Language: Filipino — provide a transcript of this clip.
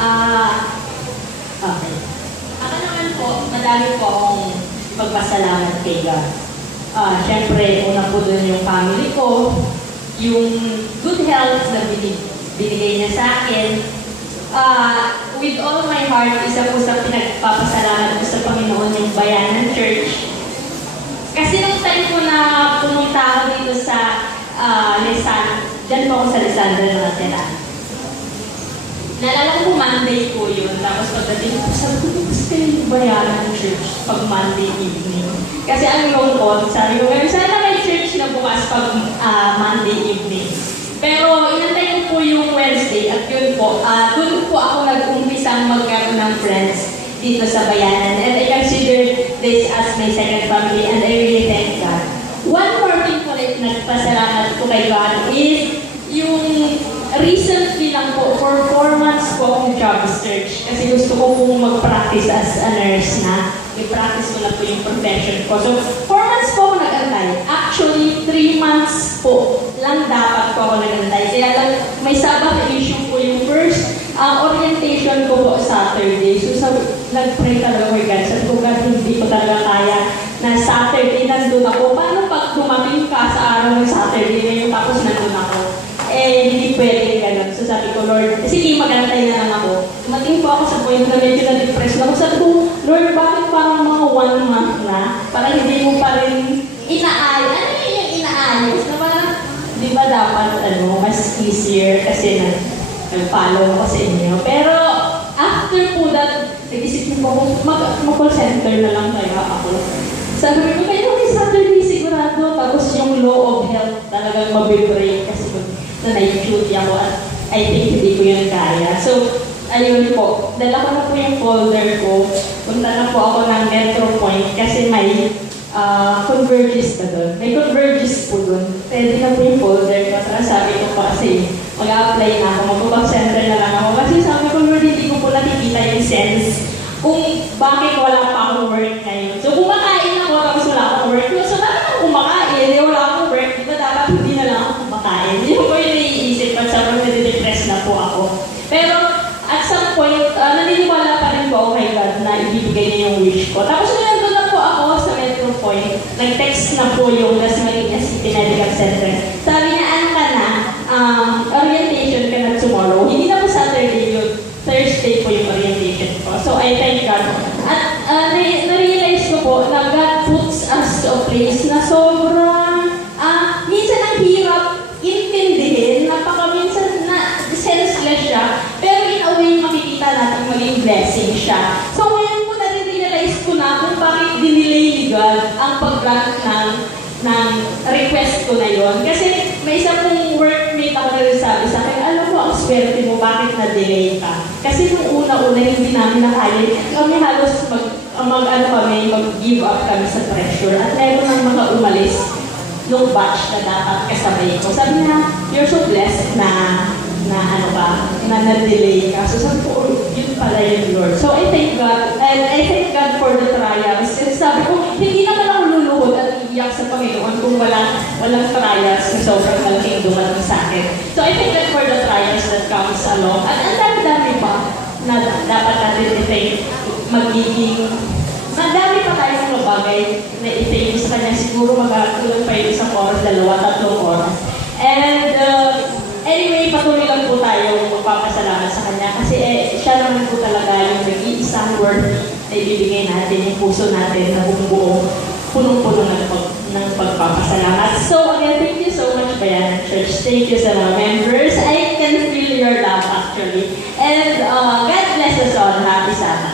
Ah, okay. Ako naman po, madami po akong magpasalamat kay God. Siyempre, una po dun yung family ko, yung good health na binigay niya sa akin. With all my heart, isa po sa pinagpapasalamat ko sa Panginoon yung Bayanan Church. Kasi nung time ko na pumunta ako dito sa Lisan, dyan po ako sa Lisandra nakatira. Naalala ko Monday po yun, tapos pagdating ko, sabi ko, gusto yung Bayanan Church pag Monday evening. Kasi ang lungkot, sabi ko, sana may church na bukas pag Monday evening. Pero inantay ko po yung Wednesday at yun po, doon po ako nag-umpisang magkaroon ng friends dito sa Bayanan. And I consider this as my second family and I really thank God. One more thing po na nagpasalamat ko kay God is yung recently lang po, for 4 months po akong job search kasi gusto ko pong mag-practice as a nurse na. I-practice ko na po yung profession ko. So, 4 months po ako nag-antay. Actually, 3 months po lang dapat po ako nag-antay. Kaya lang, may sabak issue po yung first orientation ko po Saturday. So, nag-pray talaga ko God. Sabi ko, God, hindi ko talaga kaya na Saturday nandun ako. Paano pag dumating ka sa araw ng Saturday na yung tapos nandun ako? Hindi pwede gano'n. So sabi ko, Lord, sige, mag-antay na lang ako. Dumating po ako sa point na medyo na-depress na ako. Sabi ko, Lord, bakit parang mga 1 month na? Parang hindi mo pa rin inaayos. Ano yung inaayos? Na parang, di ba dapat, mas easier kasi nag-follow ako sa inyo. Pero, after po that, nag-isip ko kung mag-call center na lang kaya ako. Sabi ko, kaya may Saturday sigurado. Tapos yung law of health talagang mabibreak kasi na na-duty ako at I think hindi ko yun kaya. So, ayun po. Dala ko na po yung folder ko. Punta na po ako ng Metro Point kasi may Convergys na doon. May Convergys po doon. Pwede na po yung folder ko. Tapos sabi ko po kasi mag-a-apply na ako. Mag-center na lang ako. Kasi sabi ko, Lord, hindi ko po nakikita yung sense kung bakit wala pa akong work ngayon. So, kumakain ako tapos wala akong work. So, bakit ako kumakain? Wala akong work. Diba dapat hindi na lang ako kumakain? Hindi ko yung naiisip at sobrang nade-depress na po ako. Pero, at some point, naniniwala pa rin po ako kay God na ibibigay niya yung wish ko. Tapos, nandun na po ako sa Metro Point. Nag-text na po yung Dasmariñas City Medical Center. Sabi niya, ano ka na? Orientation ka na tomorrow. Hindi na po Saturday yun. Thursday po yung orientation ko. So, I thank God. At na-realize ko po na God puts us to a place na sobrang, minsan ang hirap intindihin, napaka-minsan na senseless siya, pero in a way makikita natin maging blessing siya. So, ngayon po na-realize ko na kung bakit dinelay ni God ang pag-grant ng request ko na yon. Kasi may isa pong workmate ako na sabi sa akin, alam mo, ang swerte mo, bakit na-delay ka? Kasi nung una-una, hindi namin nakaya. Kami halos mag-give up kami sa pressure. At meron ng mga umalis nung batch na dapat kasabay ko. Sabi niya, you're so blessed na na-delay ka. So sabi ko, yun pala yun, Lord. So I thank God, and I thank God for the trials. Kasi sabi ko, hindi naman ako luluhod at iiyak sa Panginoon kung walang trials na sobrang malaking dumating sa akin. So I thank God for the trials that comes along. At ang dami-dami pa na dapat natin i-thank magiging madami pa tayong mga bagay na i-thank sa kanya. Siguro magkakakulang pa yung isang oras, 2, 3 oras. And anyway, patuloy lang po tayo magpapasalamat sa kanya kasi siya naman po talaga yung nag-iisang word na ibibigay natin, yung puso natin na bumubuo, punong-puno ng pagpapasalamat. So again, thank you so much, Bayanan Church. Thank you sa mga members. I can feel your love actually. And God bless us all. Happy Sabbath.